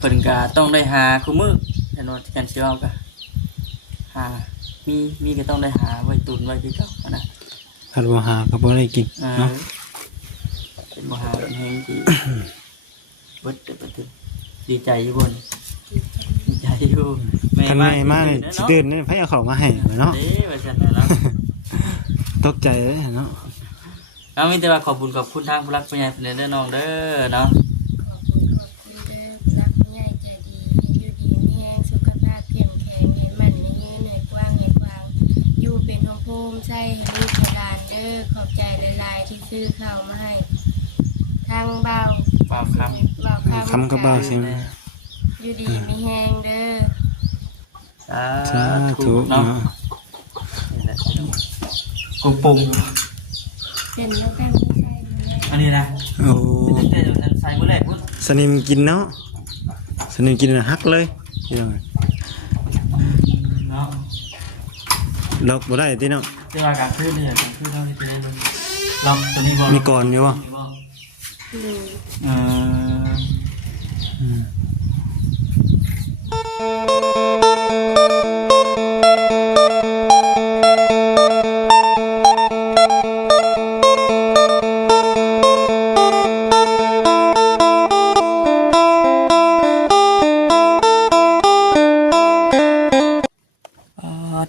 เพิ่นก็ต้องได้หาคู่มือแต่นอนกันสิเอาก็หามีก็ต้องได้หาไว้ตุนไว้ที่เก่านะคันบ่หาก็บ่ได้กินเนาะเป็นบ่หาเป็นแฮงที่เบิดตึดีใจอยู่บ่นี่ดีใจอยู่คันแม่มาสิตื่นนี่ไผเอาข้าวมาให้เนาะเด้ว่าซั่นน่ะเนาะตกใจเลยเนาะเอามีแต่ว่าขอบคุณทางผู้รักผู้ใหญ่เพิ่นเด้อน้องเด้อเนาะใช่ลูกกระดานเด้อขอบใจหลายๆที่ซื้อข้าวมาให้ทางเบาคำกับเบาสิอยู่ดีมีแห้งเด้อสาธุเนาะปุงเป็นแล้วแป้งใส่อันนี้นะโอ้แต่ใส่มื้อแรกพุ่นสนิมกินเนาะสนิมกินหักเลยพี่น้องเนาะล็อกบ่ได้ติเนาะที่ว่าการขึ้นเนี่ยการขึ้นเท่าที่เป็นลองตัวนี้บอลมีก่อนอยู่วะ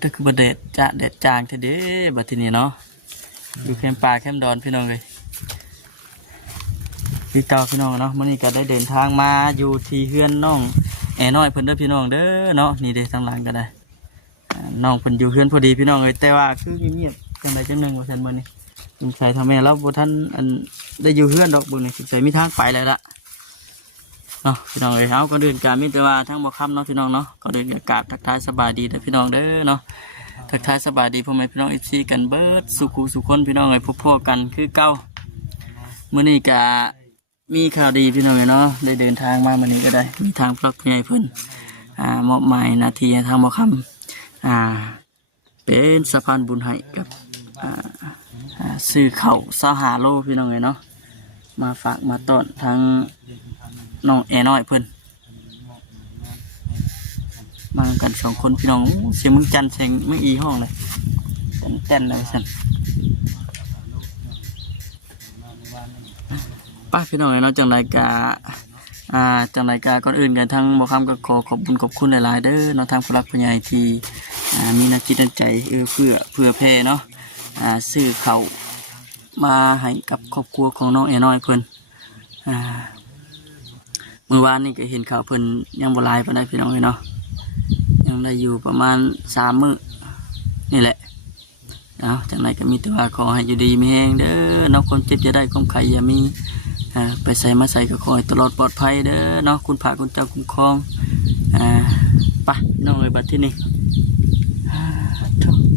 แต่คือบัดเด็ดจะเด็ดจางทีเดียวบัดทีนี้เนาะอยู่แคมป์ป่าแคมป์ดอนพี่น้องเลยพี่เก่าพี่น้องเนาะมื่อนี้ก็ได้เดินทางมาอยู่ที่เฮือนน้องแอน้อยเพิ่นเด้อพี่น้องเด้อเนาะนี่เด้ทางหลังก็ได้น้องเพิ่นอยู่เฮือนพอดีพี่น้องเลยแต่ว่าคือเงียบๆจังใดจังหนึ่งว่าซั่นมื้อนี้สงสัยทำแม่เราบ่ทันอันได้อยู่เฮือนดอกเบิ่งนี่สงสัยมีทางไปแล้วล่ะเนาะพี่น้องเอ้ยเฮาก็เดินการมีแต่ว่าทั้งบ่ค่ำเนาะพี่น้องเนาะก็เดินกราบทักทายสบายดีเด้อพี่น้องเด้อเนาะทักทายสบายดีพ่อแม่พี่น้อง FC กันเบิดสุขุสุขคนพี่น้องเอ้ยพบกันคือเก่ามื้อนี้ก็มีข่าวดีพี่น้องเอ้ยเนาะได้เดินทางมามื้อนี้ก็ได้มีทางพระผู้ใหญ่เพิ่นมอบหมายหน้าที่ให้ทางบ่ค่ำเป็นสะพานบุญให้กับซื้อข้าว25โลพี่น้องเอ้ยเนาะมาฝากมาต้อนทางน้องแอน้อยเพิ่นมากัน2คนพี่น้องเสียงมึงจันเสียงมึงอีห้องเลยเต้นเลยสั่นป้าพี่น้องเนาะจังไรกาก่อนอื่นกันทั้งบ่คำก็ขอบคุณหลายๆเด้อเนาะทางผู้รักผู้ใหญ่ที่มีน้ำจิตน้ำใจเพื่อแพ่เนาะซื้อข้าวมาให้กับครอบครัวของน้องแอน้อยเพิ่นเมื่อวานนี่ก็เห็นข่าวเพิ่นยังบ่หลายปานใดพี่น้องเนาะยังได้อยู่ประมาณ3 มื้อนี่แหละเอาจังไรก็มีแต่ว่าขอให้อยู่ดีมีแรงเด้อเนาะคนเจ็บจะได้ความไข้อย่ามีไปใส่มาใส่ก็ขอให้ตลอดปลอดภัยเด้อเนาะคุณพระคุณเจ้าคุ้มครองไปน้องเอ้ยบัดที่นี่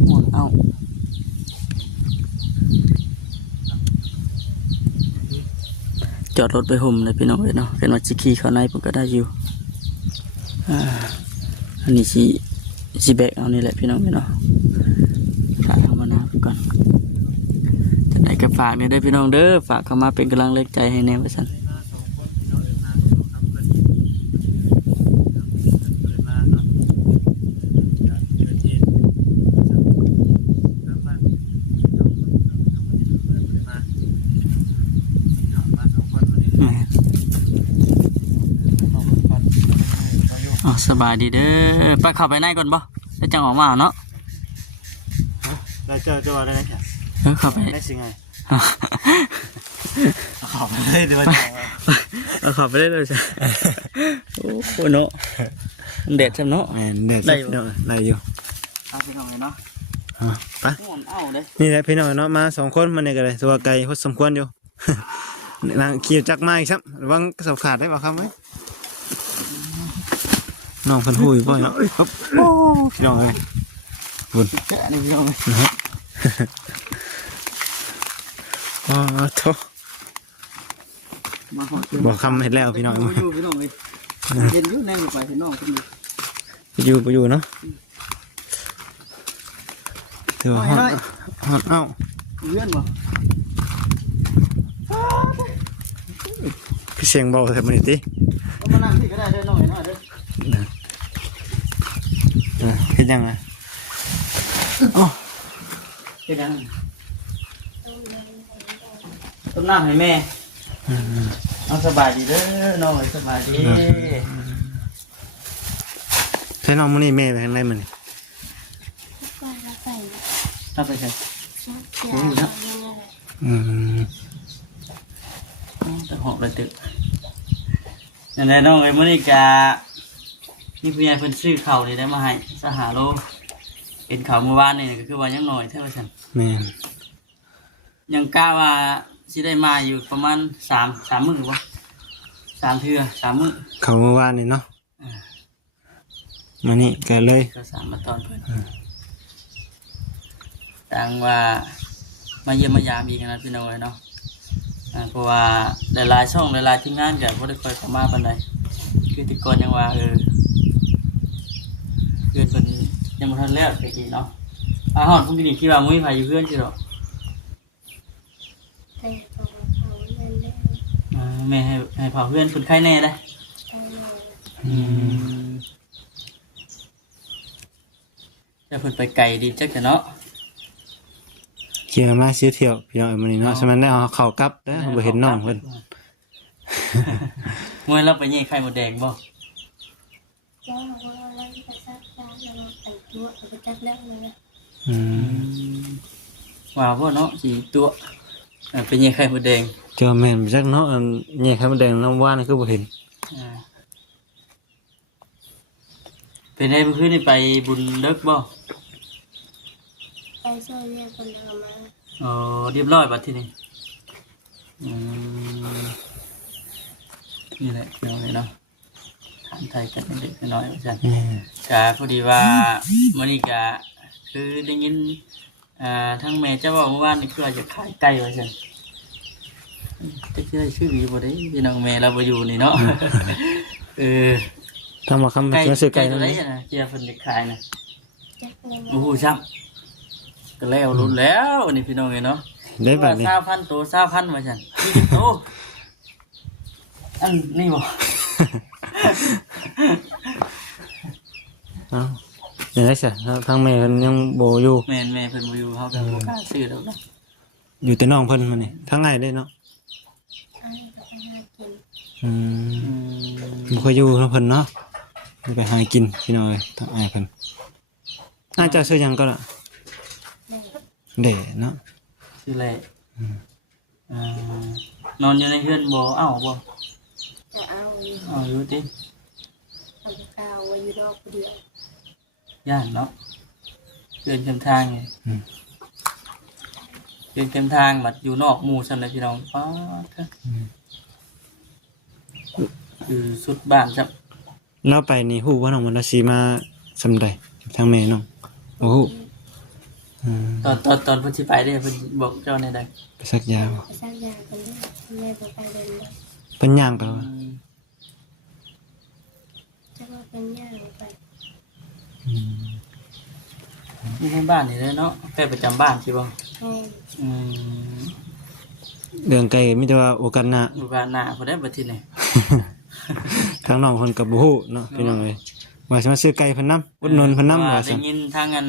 หมดเอาจอดรถไปห่มเลยพี่น้องเอ้ยเนาะเป็นวัดสิขี่เข้าในผมก็ได้อยู่อันนี้สิแบกเอานี่แหละพี่น้องเนาะฝากเข้ามาน้ำก่อนจะไหนก็ฝากเนี่ยได้พี่น้องเด้อฝากเข้ามาเป็นกำลังแรงใจให้แนวไว้สั่นสบายดีเด้อไปเข้าไปในก่อนบ่แล้วจังออกมาเนาะได้เจออะไรนะเข้าไปได้สิไงเข้าไปเลยเดี๋ยวเข้าไปได้เลยใช่โอ้โหเนาะเด็ดใช่เนาะเด็ดได้อยู่พี่น้องเลยเนาะไปนี่แหละพี่น้องเนาะมา2 คนมันเนี่ยกันเลยตัวไก่พอสมควรอยู่นางขี่จักรมาอีกครับระวังเสาขาดได้ป่ะครับไหมน้องพันหุยบ่อยเนาะครับโอ้พี่น้องเลยบุญแค่นี้พี่น้องเลยโถบอกคำเห็นแล้วพี่น้องอยู่พี่น้องเลยเห็นอยู่แน่ไปพี่น้องกันอยู่เนาะเดี๋ยวฮอดเอ้าเลื่อนบ่พี่เสียงเบาแต่มันนี่ติมานั่งที่ก็ได้เด้อน้อง ยังไงอ๋อ เฮ็ดหยังต้มน้ำให้แม่เอาสบายดีเด้อน้องสบายดี ใช้น้องมื้อนี้แม่ไปทางไหนมื้อนี้ ก็แล้วไป เอาไปใส่ ชักยาอย่างนี้แหละ อืม ตะหอกเลยตึกนั่นแหละน้องเอ้ยมื้อนี้กะนี่ผู้ใหญ่เพิ่นซื้อข้าวนี่ได้มาให้สหาโลเป็นข้าวเมื่อวานนี่ก็คือว่ายังน้อยแท้ว่าซั่น แม่น ยังกะว่าสิได้มาอยู่ประมาณ3มื้อบ่3เทื่อ3มื้อ เขาเมื่อวานนี่เนาะมานี่ก็เลย ก็3มาตอนเพิ่นต่างว่ามาเยี่ยมมายามอีกนะพี่น้องเอ้ยเนาะเพราะว่าหลายๆช่องหลายๆทีมงานก็บ่ได้ค่อยเข้ามาปานใดคือแต่ก่อนยังว่าเพื่อนเพิ่นยังบ่ทันแล้วไปกี่เนาะฮอดพุ่นนี่คิดว่ามื้อไผอยู่เพื่อนสิดอก แต่ตัวเขาเล่นเล่น แม่ให้เผาเพื่อนเพิ่นไข้แน่ได้ ตอนนี้ จะเพิ่นไปไกลดีจักจะเนาะ เกี่ยวมาซื้อเที่ยวพี่น้องมื้อนี้เนาะฉะนั้นได้เอาเข้ากลับเด้อบ่เห็นน้องเพิ่น มื้อเราไปแย่ไข่มดแดงบ่ ก็ว่าเราไปชักยาแล้วไปตัวไปจักแล้วเลย อืม ว่าบ่เนาะสิตัวไปแย่ไข่มดแดง เจ้าแม่นจักเนาะอันแยกไข่มดแดงน้ำว่านคือบ่เห็น เป็นไงเมื่อคืนนี่ไปบุญเลิกบ่ ไปช่วยเรียกคนเรามา อ๋อเรียบร้อยบัดทีนี้นี่แหละพี่น้องเนาะถามไทยกันเล็กน้อยว่าซั่น แม่น กะพอดีว่ามื้อนี้กะคือได้ยินทั้งแม่เจ้าว่าเมื่อวานนี่คือว่าจะขายไก่ว่าซั่นจะชื่อชื่อวีบ่ได้พี่น้องแม่เราบ่อยู่นี่เนาะ ทำมาคำ ไก่ มาซื้อไก่ ตั นั่ วน ไหน นี่ น่ะที่ว่าเพิ่นจะขายน่ะ จักเลย โอ้โหซ้ํก็แล้วรุ่นแล้วนี่พี่น้องเนาะ ได้บัดนี้ 20,000ตัว20,000ว่าซั่น20โตอันนี่บ่ เอ้าอย่างไรซะทางแม่เพิ่นยังบ่อยู่ แม่เพิ่นบ่อยู่เฮาก็บ่กล้าซื้อแล้วนะ อยู่แต่น้องเพิ่นมื้อนี้ทางไหนได้เนาะ ไอ้ก็ไปหากิน อืมบ่เคยอยู่เนาะเพิ่นเนาะไปหากินพี่น้องเอ้ยทางอ้ายเพิ่นน่าจะซื้อหยังก็ล่ะ แม่ เด้เนาะ ซื้อแลนอนอยู่ในเฮือนบ่เอ้าบ่ จะเอา เอาอยู่ติ เอาไปกาวไว้อยู่นอกเดียว ย่านเนาะเดินเต็มทางไงเดินเต็มทางบัดอยู่นอกหมู่ซั่นแหละพี่น้องป๊าดเถอะคือสุดบ้านจับ เราไปนี่ฮู้ว่าน้องมันสิมาซำใดทางแม่น้องบ่ฮู้อืม ตอนเพิ่นสิไปเด้เพิ่นบอกเจ้าแน่ใด ไปสักยาบ่ ไปชักยากันเลยแม่บอกไปเดินเลย เพิ่นย่างไปว่า จะว่าเป็นย่างไป นี่ในบ้านนี่เลยเนาะใกล้ประจำบ้านใช่บ่ แม่ อืม เรื่องไก่มีแต่ว่าโอกาสหน้า อยู่บ้านหน้าพุ่นได้บัดทีนี้ ทางน้องเพิ่นก็บ่ฮู้เนาะพี่น้องเอ้ยว่าสิมาซื้อไก่เพิ่นนำอุดหนุนเพิ่นนำว่า ได้ ซั่น ยินทางอัน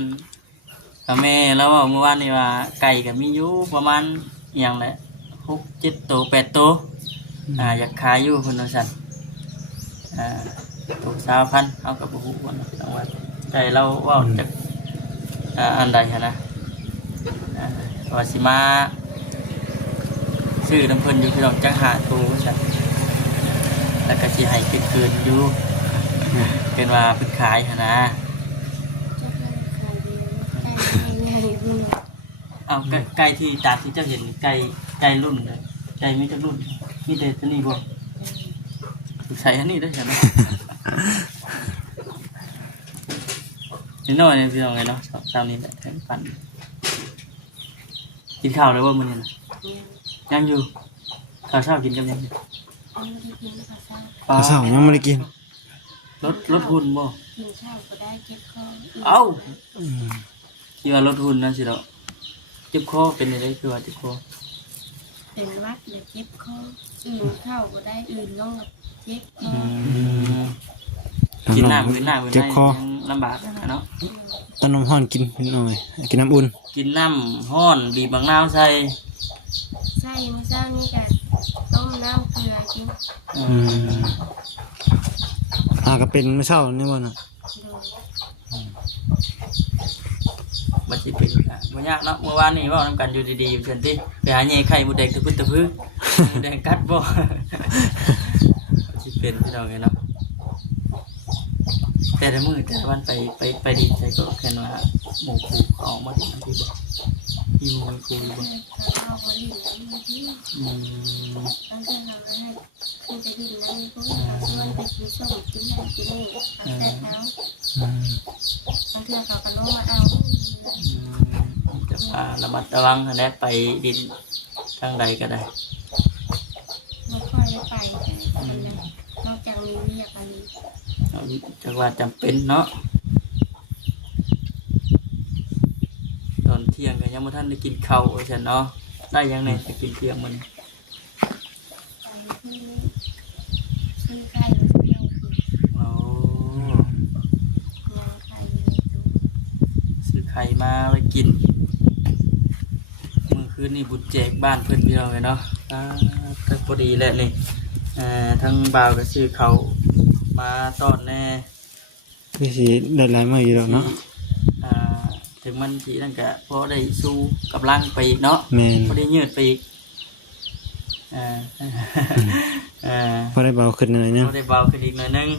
กับแม่แล้วว่าเมื่อวานนี่ว่าไก่ก็มีอยู่ประมาณอหย่างแหละ6 7ตัว8ตัวอยากขายอยู่เพิ่นว่าซั่นตัว20,000เอาก็บ่ฮู้ว่าพี่น้องว่าไก่เราเว้าจักอันใดหันนะว่าสิมาซื้อน้ำเพิ่นอยู่พี่น้องจัก5ตัวว่าซั่นแล้วก็สิให้เกินอยู่เป็นว่าเพิ่นขายหันนะ จะเลิกขายเดียวใกล้แม่เรียกลูก เอาไก่ที่ตามที่เจ้าเห็นไก่รุ่นเลยไก่มีจักรุ่นมีแต่ตัวนี้บ่ถูกใส่อันนี้ได้ใช่ไหม นิดหน่อยนี่พี่น้องไงเนาะเช้านี้แหละแทนปั่นกินข้าวแล้วว่ามื้อนี้น่ะยังอยู่ข้าวเช้ากินกับยังอยู่ เอาไม่ได้กินภาษา ข้าวเช้ายังบ่ได้กิน ลดหุ่นบ่ กินข้าวก็ได้เจ็บคอ เอ้าที่ว่าลดหุ่นนั่นสิเนาะเจ็บคอเป็นอะไรคือว่าเจ็บคอ เป็นวัดเลยเจ็บคออื่นข้าวก็ได้อื่นลงเจ็บคอ กินน้ำกินน้ำ เจ็บคอ ยังลำบาก ระบา เนาะ ต้นน้ำห้อนกินนิดหน่อยกินน้ำอุ่น กินน้ำห้อนบีบมะนาวใส่ ใส่มื้อเช้านี่ก็ต้มน้ำเกลือกิน ก็เป็นมื้อเช้านี่บ่น่ะ โดย บัดสิเป็นบ่ยากเนาะเมื่อวานนี้เว้านำกันอยู่ดีๆเพิ่นติไปหาแย่ไข่มดแดงตะพึ่ตะพึ่มดแดงกัดบ่ สิเป็นพี่น้องเนาะแต่ละมื้อแต่ละวันไปดินใส่ก็แค่ว่าหมู่ครูเขาออกมาดินที่บ่มีหมู่ครูอยู่บ่ เขาเอาบ่ลิ้นน้ำที่ ตั้งแต่เราให้คือไปดินนั่นพวกเราชวนไปกินส้มกินนั่นกินนี่เอาแต่เท้าบางเทื่อเขาก็ลงมาเอา จะพาระมัดระวังแน่ไปดินทางใดก็ได้ ไม่ค่อยได้ไปแต่นอกจากมีเรียกอะไร จังว่าจำเป็นเนาะตอนเที่ยงก็ยังไม่ทันได้กินข้าวว่าซั่นเนาะได้ยังไงจะกินเที่ยงมัน ไปที่ซื้อไข่หรือซื้อยังคือ เอา ยังไข่อยู่ในตู้ ซื้อไข่มาไว้กินมื้อคืนนี่บุญแจกบ้านเพิ่นพี่น้องเลยเนาะก็พอดีแหละนี่ทั้งบ่าวก็ซื้อข้าวมาต้อนแน่ พี่สิได้หลายมื้ออยู่แล้วเนาะ ถึงมันสีนั่นก็พอได้สู้กับร่างไปอีกเนาะ แม่น พอได้ยืดไปอีกพอได้เบาขึ้นหน่อยนึง พอได้เบาขึ้นอีกหน่อยนึง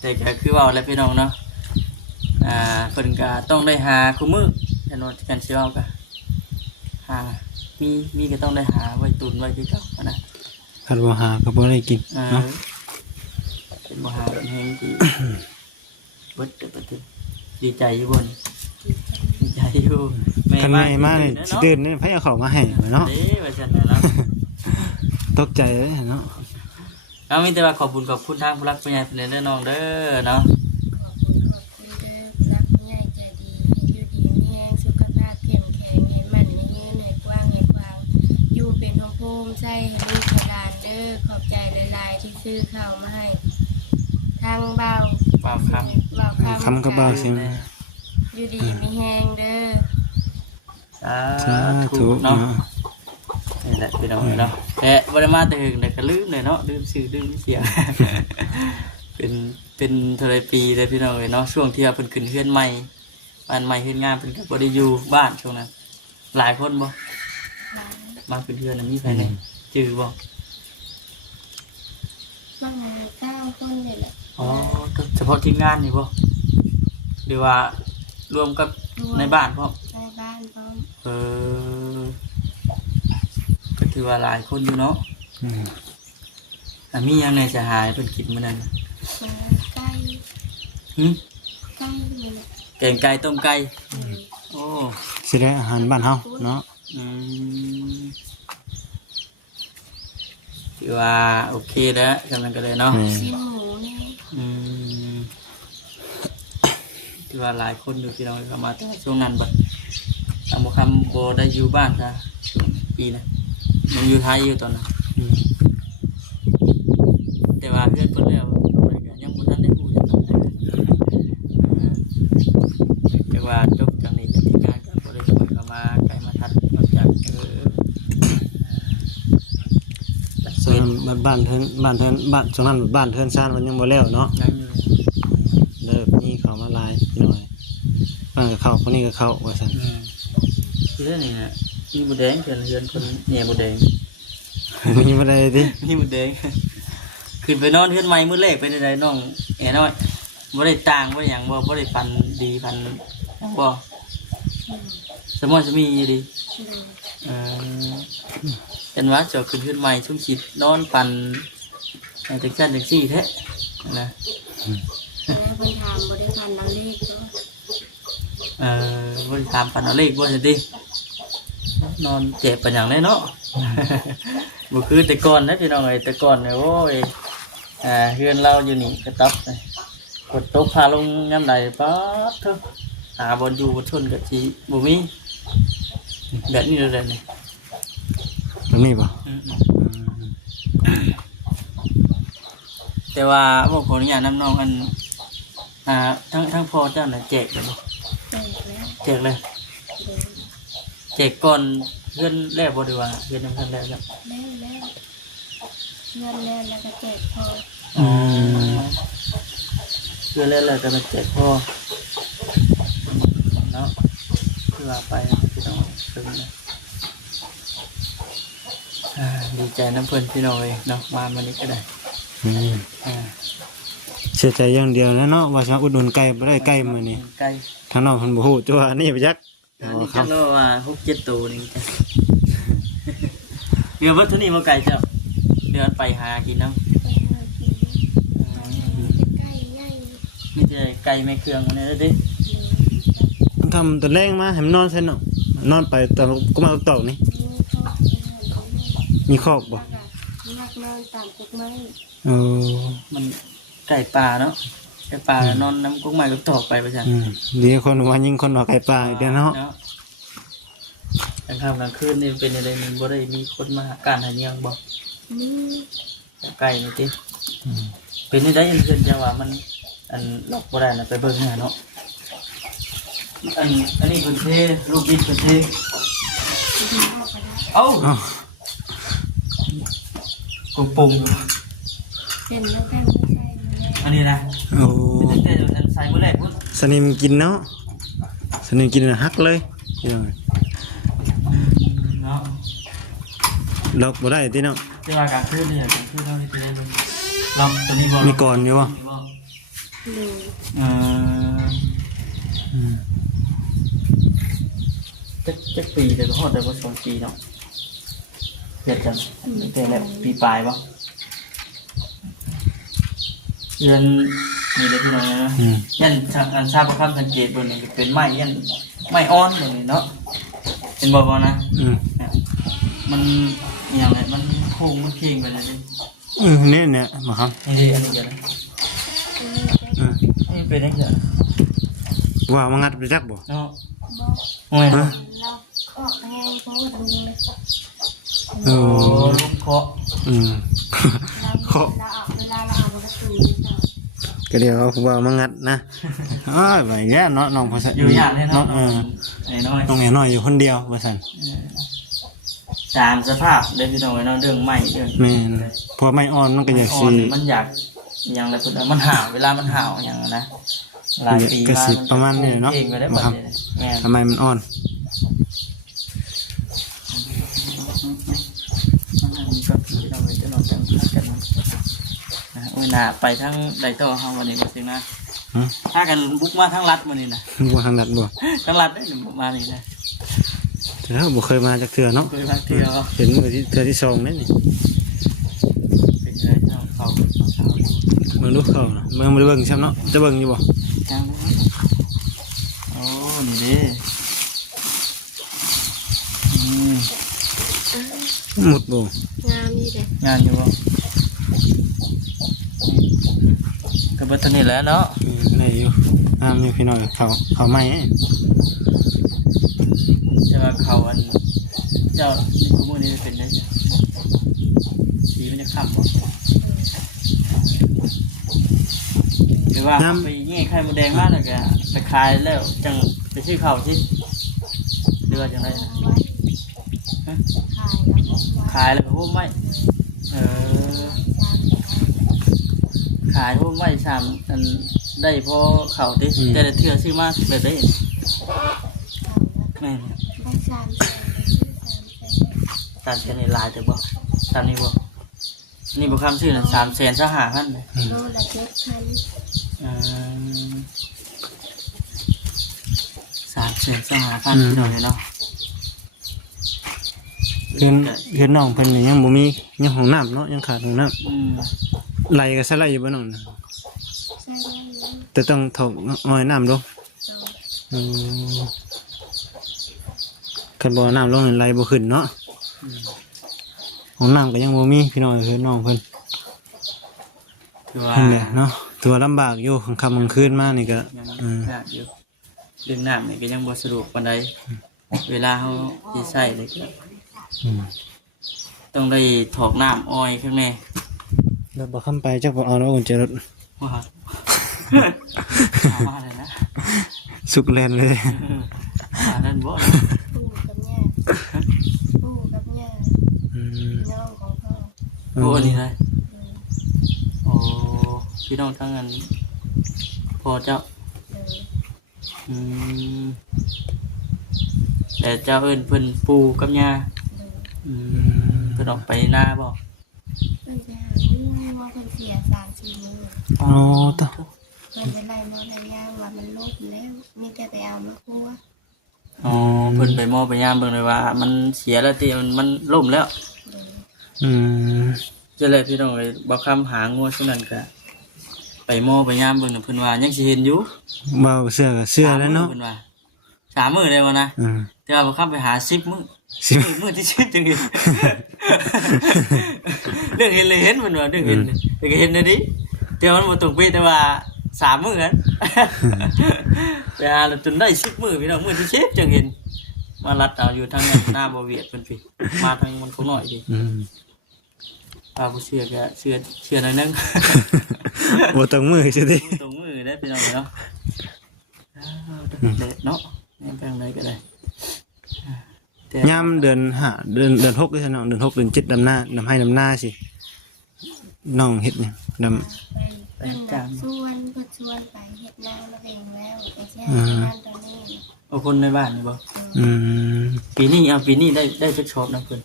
แต่ก็คือเบาแล้วพี่น้องเนาะเพิ่นก็ต้องได้หาคู่มือแต่โน้ตกันเชียวก็หามีก็ต้องได้หาไว้ตุนไว้ที่เก่านะ คันบ่หาก็บ่ได้กินเนาะ เป็นบ่หาเป็นแห่งที่เบิดเบิดดีใจอยู่บนดีใจอยู่ คันแม่มานี่สิตื่นนี่ไผเอาเข้ามาให้เนาะ เด้ว่าซั่นน่ะเนาะ ตกใจเลยเนาะ เอามีแต่ว่าขอบคุณทางผู้รักผู้ใหญ่เป็นเด้อน้องเด้อเนาะ ขอบคุณเด้อรักง่ายใจดีอยู่ดีมีแรงสุขภาพเข้มแข็งให้มันให้ยืนให้กว้างให้กว้างอยู่เป็นห้องภูมิใจให้ลูกหลานเด้อขอบใจหลายๆที่ซื้อข้าวมาให้ทางเบา เปล่าค เบา คำก็เบาเสียง อยู่ดีมีแห้งเด้อ ำสา สา ธุ ธุ เนาะ เนาะ นี่แหละพี่น้องเนาะแต่บริมาแต่หึงแต่ก็ลืมเลยเนาะลืมชื่อลืมเสียง เป็นเท่าไรปีเลยพี่น้องเลยเนาะช่วงที่ว่าเพิ่นขึ้นเฮือนใหม่บ้านใหม่เฮือนงานเพิ่นก็บ่ได้อยู่บ้านช่วงนั้นหลายคนบ่ หลาน มาขึ้นเฮือนน่ะมีใครแน่จื้อบ่ บ้าง9 คนเลยแหละ อ๋อก็เฉพาะทีมงานนี่บ่หรือว่ารวมกับในบ้านพร้อม ในบ้านพร้อม ก็ถือว่าหลายคนอยู่เนาะ อืม มีหยังในจะหายเพิ่นกินมื้อนั้น ไก่ หึ ไก่นี่แหละ แกงไก่ต้มไก่โอ้ สิได้อาหารบ้านเฮาเนาะ อืมถือว่าโอเคแล้วกำลังกันเลยเนาะ ชิ้นหมูนี่ อืมถือว่าหลายคนอยู่ที่เราเข้ามาแต่ช่วงนั้นบัดทางบุคำโบได้อยู่บ้านซะปีนะมันอยู่ไทยอยู่ตอนนั้น อืม แต่ว่าเพื่อนเพิ่นแล้วอะไรกันยังบ่ทันได้พูดจังนั้นแต่ว่าจบจากนี้จากที่งานก็บ่ได้ชวนเข้ามาไกลมาทัดนอกจากส่วนบ้านเทือนบ้านส่วนนั้นบ้านเทือนซ่านมันยังบ่แล้วเนาะ นั่งอยู่ เลิกนี่เข้ามาหลายหน่อยบ้านก็เข้าคนนี้ก็เข้าว่าซั่น ที่นั่นนี่ฮะมีหมูแดงเพื่อนเพื่อนคนเนี่ยหมูแดง มีบ่ได้ติ มีหมูแดงขึ้นไปนอนเพื่อนใหม่มื้อแรกเป็นไดน้องแอ๋น้อยบ่ได้ต่างบ่ได้หยังบ่ได้ฟันดีฟันหยังบ่สมองจะมีอยู่ดี เลย เป็นว่าเจาะขึ้นเพื่อนใหม่ชุ่มชิดนอนปั่นจังซั่นจังซี่แท้นะ แล้วคนทำบริพันธ์นเลขก็ บ่ได้ถามปันเอาเลขบ่ซั่นตินอนเจ็บปันหยังได้เนาะ บ่คือแต่ก่อนนะพี่น้องเอ้ยแต่ก่อนเนี่ยโอ้ยเฮือนเราอยู่นี่กระต๊อบเลยกดตกพาลงยามใดป๊าดเถอะหาบ่อยู่บ่ทนก็สิบ่มีแบบนี้เลยนี่ ตรงนี้บ่ แต่ว่าบ่ขออนุญาตนำน้องอัน ทั้งพ่อเจ้าน่ะแจกเลยบ่ แตกแล้ว แจกเลย โดย แจกก่อนเพื่อนแรกบ่ดีว่าเพื่อนยังเพื่อนแรกจ้ะ แล้วเงินแล้วก็แจกพอ อ๋อเพื่อนแรกเลยก็มาแจกพ่อเนาะคือว่าไปพี่น้องเป็นไงดีใจน้ำเพื่อนพี่น้องเลยเนาะมาวันนี้ก็ได้ อืม อ่า เสียใจอย่างเดียวนะเนาะว่าสิมาอุดหนุนไก่บ่ได้ไก่มื้อนี้ ไก่ ทางน้องเพิ่นบ่ฮู้ตัวานี่ไปจัก อัน เอา นี้ ครั จั บ งว่า6-7 ตัวนี่จ้ะเดี๋ยววัตถุนี้มาไก่เจ้าเดี๋ยวไปหากินน้ำ ไปหากินใกล้ง่าย มีแต่ไก่ไม่เครื่องมันนี่เด้อ มันทำตอนแรกมาให้มันนอนใส่เนาะนอนไปตอนก็มาตอกนี่ มีข้อ มีคอกบ่ มักนอนตามกุกไม้ เออ มันไก่ป่าเนาะไก่ป่านอนน้ำกุ้งไม้ก็ตอกไปประชัน อืมดีคนว่ายิงคนว่าไก่ป่าอีกเด้อเนาะ กลางค่ำกลางคืนนี่เป็นอะไรมันบ่ได้มีคนมาหาการหาเลี้ยงบ่ นี่ ไก่นี่ติเป็นได้ยังเพิ่นจังว่ามันอันล็อกบ่ได้น่ะไปเบิ่งหาเนาะอันนี้เพิ่นเทลูกบิดเพิ่นเท ดีออกก็ได้ เอ้า อ้าว กุ้งปุง เป็นแล้วกันไม่ใช่แม่ อันนี้นะ โอ้ เป็นแต่อันใส่มื้อแรกพุ่น สนิมกินเนาะสนิมกินน่ะฮักเลยพี่น้อง เนาะ ล็อกบ่ได้ติเนาะ ที่ว่ากลางคืนนี่กลางคืนเฮาสิได้เบิ่งล็อกตัวนี้บ่ มีก่อนอยู่บ่ ดู เอ่อ อืม จักปีแต่ก็ฮอดได้บ่2 ปีเนาะเฮ็ดจังแต่แบบปีปลายบ่เดือนนี่เด้อพี่น้องนะ อืม ยันอันทราบว่าคำสังเกตบนนี้เป็นไม้ยันไม้อ่อนบนนี้เนาะเป็นบ่นะ อืม เนี่ยมันอย่างไรมันโค้งมันเข่งไปเลย เนี่ยมาครับ นี่ดิอันนี้กันนะ อืม นี่เป็นยังไง ว่ามางัดไปจักบ่ เนาะ บอก โอ้ย เราเคาะแห้งเพราะว่าดูเลย โอ้ โอ้ลูกเคาะ อืม เคาะ เราเอาเวลาเราเอาประตูนี่ต่อ ก็เดี๋ยวว่ามางัดนะอ้ายไปแย่เนาะน้องภาษา อยู่ยากเลยเนาะ เออ ไอ้น้อย น้องแหน่น้อยอยู่คนเดียวว่าซั่น ตามสภาพเด้พี่น้องไอ้น้องเรื่องไม้เรื่อง แม่นพอไม่อ่อนมันก็อยาก อ่อ สิ นมันอยากอย่างไรคุณมันห่าวเวลามันห่าวอย่างนะหลายปี ก็สิประมาณนี้เนาะ เองไปได้หมดเลยแม่ ทำไมมันอ่อน เราไปจะนอนจังพักกันโอ้ยน่ะไปทั้งไดโต้เฮาวันนี้มาสินะ ฮะ ถ้ากันบุกมาทั้งรัฐวันนี้นะ บ่ทางดัดบ่ ทั้งรัฐได้บุกมานี่นะ แต่ถ้าบ่เคยมาจักเทื่อเนาะ เคยมาเที่ยว เห็นมื้อที่เทื่อที่สองนี่ เป็นไงเจ้าเขา เบิ่งดูเขาน่ะเบิ่งบ่ได้เบิ่งซ้ำเนาะจะเบิ่งอยู่บ่ จังโอ้นี่เด้อืม หมดบ่ งามนี่เลย งานอยู่บ่ก็เบิดเท่านี้แหล้วเนาะ ได้อยู่มีพี่น้อยเขาใหม่ จะมาเขาอันเจ้าในคู่มือนี้เป็นได้จ้ะสีมันจะขับบ่หรือว่าเอาไปแง่ไข่มดแดงมากเลยแกไปขายแล้วจังไปซื้อข้าวที่หรือว่าจังไรนะ ขายแล้วก็ไว้ขายแล้วก็พวกไม่เออขายพวกไม่สามอันได้พอเขาดิแต่ละเทื่อซื้อมาแบบได้แม่น ได้3 ตามเช่นในลายแต่บ่ตามนี้บ่นี่บ่คำซื้อน่ะ300,000ซะ5,000เลย โลละ300,000ซะ5,000พี่น้องเลยเนาะ เฮือนน้องเพิ่นนี่ยังบ่มียังห้องน้ำเนาะยังขาดห้องน้ำไหลก็สไลด์อยู่บ่น้องน่ะ ใช่ได้เลย แต่ต้องถอกอ้อยน้ำลง ต่อ คันบ่เอาน้ำลงนี่ไหลบ่ขึ้นเนาะห้องน้ำก็ยังบ่มีพี่น้องเฮือนน้องเพิ่น คือว่า นั่นแหละเนาะตัวลำบากอยู่ค่ำกลางคืนมานี่ก็ ยังยากอยู่เรื่องน้ำนี่ก็ยังบ่สะดวกปานใดเวลาเฮาสิใช้เลยก็ อืม ต้องได้ถอกน้ำอ้อยข้างใน แล้วบ่คำไปจักบ่เอาเนาะกุญแจรถ ว่า เอามาเลยนะ สุกแลนเลย มาเล่นบ่ ปู่กับย่าปู่กับย่า อืม น้องของพ่อ โอ้นี่เลย โดย โอ้พี่น้องทั้งนั้นพอเจ้า โดย อืมแต่เจ้าเอิ้นเพิ่นปู่กับย่า โดย อืมเพิ่นออกไปหน้าบ่ เพิ่นไปหาเรื่องว่าเพิ่นเสีย3-4มื้อ อ๋อตะ เพิ่นจะไล่มาได้ย่างว่ามันลบแล้วมีแต่ไปเอามาคั่ว อ๋อเพิ่นไปมอบไปยามเบิ่งเลยว่า มันเสียแล้วที่มันล่มแล้ว โดย อืม จะเลยพี่น้องเลยบ่คำหางัวซุนั้นก็ไปมอบไปยามเบิ่งน่ะเพิ่นว่ายังสิเห็นอยู่ เบาเสื้อก็เสื้อแล้วเนาะ เพิ่นว่า3มื้อได้บ่นะ อืม แต่ว่าบ่คำไปหา10มื้อ สิบ มื้อที่10จังเห็น เรื่องเห็นเลยเห็นเพิ่นว่าเรื่องเห็นแต่ก็เห็นได้ดิแต่มันบ่ตรงเป๊ะแต่ว่า3มื้อนั้น ไปหาแล้วจนได้10มื้อพี่น้องมื้อที่10จังเห็นมาลัดเอาอยู่ทางนั้นหน้าบ่เวียดเพิ่นพี่มาทางมันเขาน้อยดิ อืม ป้าผู้เชื่อก็เชื่อหน่อยนึง บ่ต้องมือสิติ ตรงมือได้พี่น้องเนาะเด็ดเนาะนี่แปลงไหนก็ได้แต่ ยามเดือน5เดือน6ด้วยเนาะเดือน6เดือน7ดำหน้าให้ดำหน้าสิน้องเฮ็ดหยังดำ ไปเพิ่นน่ะชวนไปเฮ็ดนามาเองแล้วไปแช่บ้านตอนนี้ เอาคนในบ้านนี่บ่ อืม ปีนี้ได้จักชอบนะเพิ่น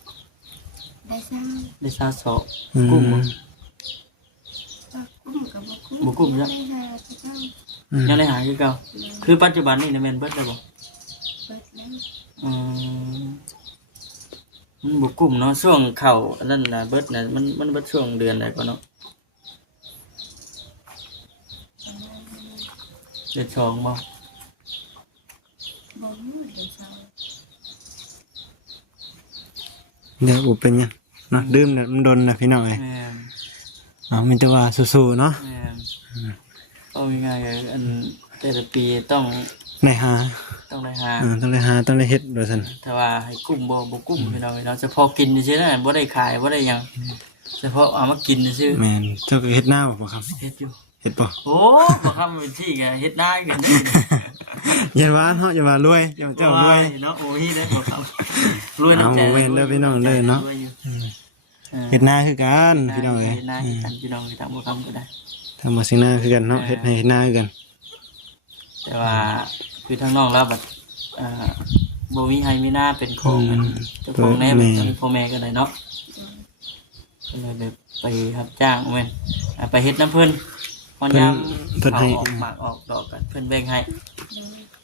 ได้ซ้ำ ได้ซาสอบ อืม กุ้งบ่ ก็กุ้มกับบ่กุ้มได้หาเจ้า ยังได้หาคือเก่าคือปัจจุบันนี่นะแม่นเบิดได้บ่ เปิดแล้ว อืมมันบ่กุ้มเนาะช่วงเข้าอันนั้นน่ะเบิดน่ะมันเบิดช่วงเดือนใดก่อนเนาะ ประมาณนี้ เดือนสองบ่ บ่รู้เดี๋ยวเช้า เดี๋ยวอุเป็นหยังเนาะดื่มเนี่ยมันดนนะพี่น้องเอ้ย แม่น มีแต่ว่าสู้ๆเนาะ แม่นเอาง่ายๆก็อันแต่ละปีต้อง ได้หา ได้หา ต้องได้หาต้องได้เฮ็ดว่าซั่น ถ้าว่าให้กุ้มบ่กุ้มพี่น้องเราเฉพาะกินซื่อๆนะบ่ได้ขายบ่ได้หยังเฉพาะเอามากินซื่อ แม่นเจ้าก็เฮ็ดหน้าบ่ครับ เฮ็ดอยู่ เฮ็ดบ่ โอ้บ่คำเป็นที่ก็เฮ็ดได้กันได้ อย่าว่าเนาะอย่าว่ารวยอย่าเจ้ารวย เนาะโอ้ยได้บ่ครับรวยน้ำใจ เอาเว้นเด้อพี่น้องเด้อเนาะ เฮ็ดหน้าคือกันพี่น้องเอ้ย เฮ็ดหน้าคือกันพี่น้องคือทางบ่คำก็ได้ ทำมาสิงหน้าคือกันเนาะเฮ็ดให้เฮ็ดหน้าคือกัน แต่ว่าคือทางน้องแล้วบัดบ่มีให้มีหน้าเป็นของมันเจ้าของแน่เป็นพ่อแม่ก็ได้เนาะก็เลยแบบไปรับจ้างแม่นไปเฮ็ดน้ำเพิ่นพอยามเขาออกหมากออกดอกกันเพิ่นแบ่งให้ โด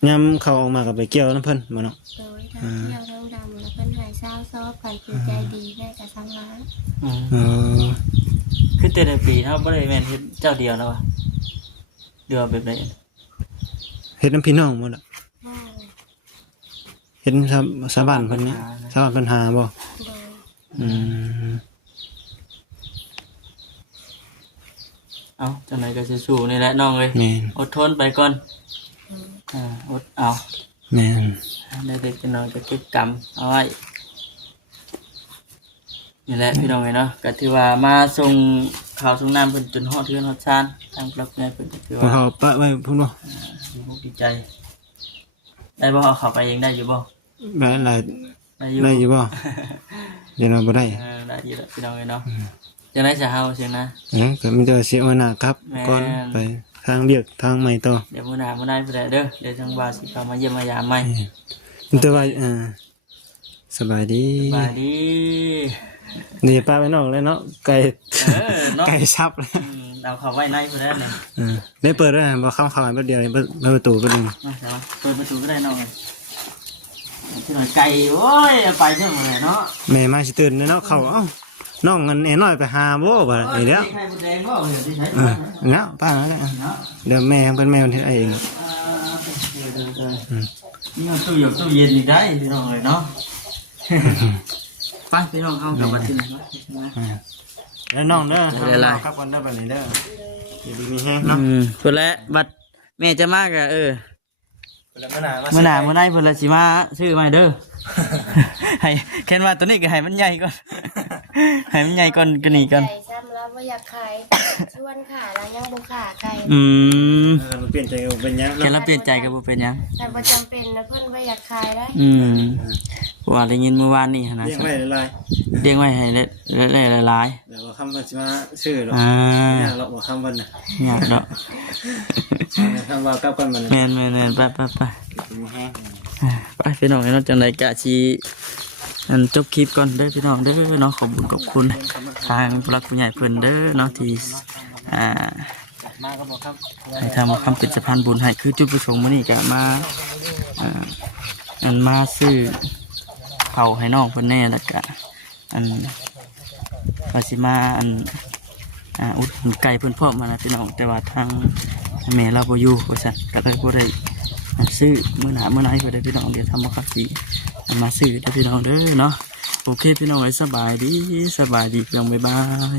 ย ยามเขาออกมาก็ไปเกี่ยวน้ำเพิ่นบ่เนาะ โดยทางเที่ยวทั้งดำแล้วเพิ่นให้เช้าซอบกันคือใจดีแม่กับทั้งร้าน เออ คือแต่ละปีเฮาบ่ได้แม่นเฮ็ดเจ้าเดียวนะวะเดือแบบไหน เฮ็ดน้ำพี่น้องหมดอ่ะ บ่ เฮ็ดชาวบ้านเพิ่นนี่ชาวบ้านเพิ่นหาบ่ โดย อืม เอาจังไหนก็สู้ๆนี่แหละน้องเอ้ย แม่น อดทนไปก่อนอดเอา แม่น ได้เด็กจะน้อยจะเก็บกรรมเอาไว้นี่แหละพี่น้องเอ้ยเนาะก็ถือว่ามาส่งข่าวส่งน้ำเพิ่นจนฮอดเทือนฮอดชานทางปลักไงเพิ่นก็ถือ พอ ว่า เขาปะไว้พุ่นบ่ ดีใจ ได้บ่เอาเข้าไปเองได้อยู่บ่ ได้หลาย ได้อยู่ ได้อยู่บ่เดี๋ยวเราบ่ได้ ได้อยู่แล้วพี่น้องเอ้ยเนาะจังได๋จะเฮาเสียงนะ ก็มีแต่สิเอาหน้าครับ แม่น ก่อนไปทางเรียกทางใหม่ต่อ เดี๋ยวมื้อหน้ามื้อใดผู้ใดเด้อเดี๋ยวทางบ้านสิเข้ามาเยี่ยมมายามใหม่ มีแต่ว่าสบายดี บายดี นี่ป้าไปนอกเลยเนาะไก่ เนาะ ไก่ซับเลย เอาเข้าไว้ในผู้ใดนี่ ได้เปิดด้วยบ่เข้าแป๊บเดียวเปิดประตูไปนึง มาเดี๋ยวเปิดประตูก็ได้น้องเลยที่หน่อยไก่โอ้ยเอาไปเท่าไหร่เนาะ แม่มาสิตื่นเนาะเข้าเอ้าน้องเงินแน่น้อยไปหาบ่บ่ไอ้เด้อ ไข่มดแดงก็เอาที่ใช้ เนาะป้านั่นแหละ เนาะ เดี๋ยวแม่เพิ่นแม่เพิ่นเฮ็ดเอง นี่มันตู้หยกตู้เย็นอีกได้พี่น้องเลยเนาะไปพี่น้องเอากลับมาที่ไหนวะ แล้วน้องเด้อ เดี๋ยวอะไร ครับก่อนเด้อบัดนี้เด้ออยู่ดีมีแฮงเนาะ เพื่อนแล้วบัดแม่จะมากอะเเมื่อหน้า เมื่อไหร่เพื่อนละสิมาซื้อมาเด้อให้แค่ว่าตัวนี้ก็ให้มันใหญ่ก่อนให้มันใหญ่ก่อนก็หนีก่อน ใจซ้ำไร เราบ่อยากขายชวนขาแล้วยังบ่ขาไก่ เราเปลี่ยนใจกันเป็นยัง แค่เราเปลี่ยนใจก็บ่เป็นหยัง แต่บ่จำเป็นนะเพิ่นบ่อยากขายได้ เพราะว่าได้ยินเมื่อวานนี่หั่นนะ เลี้ยงไว้หลาย เลี้ยงไว้ให้หลาย ๆเดี๋ยวคำว่าสิมาซื้อหรอก ๆ ยากหรอกว่าคำวันน่ะ อยากเนาะ คำว่ากับกันมัน แม่นๆไปพี่น้องเนาะจังไดกะสิอันจบคลิปก่อนเด้อพี่น้องเด้อเนาะขอบคุณทางผู้หลักผู้ใหญ่เพิ่นเด้อเนาะที่มาก็บอกครับ ให้ทำคำเป็นสะพานบุญให้คือจุดประสงค์มื้อนี้ก็มาอันมาซื้อข้าวให้น้องเพิ่นแน่แล้วก็อันว่าสิมาอุดหนุนไก่เพิ่นพร้อมมานะพี่น้องแต่ว่าทางแม่เราบ่อยู่ว่าซั่นก็เลยบ่ได้ซื้อมื้อหน้ามื้อไหนก็ได้พี่น้องเดี๋ยวทำมาคักสิมาซื้อเด้อพี่น้องเด้อเนาะโอเคพี่น้องไว้สบายดีพี่น้องบ๊ายบาย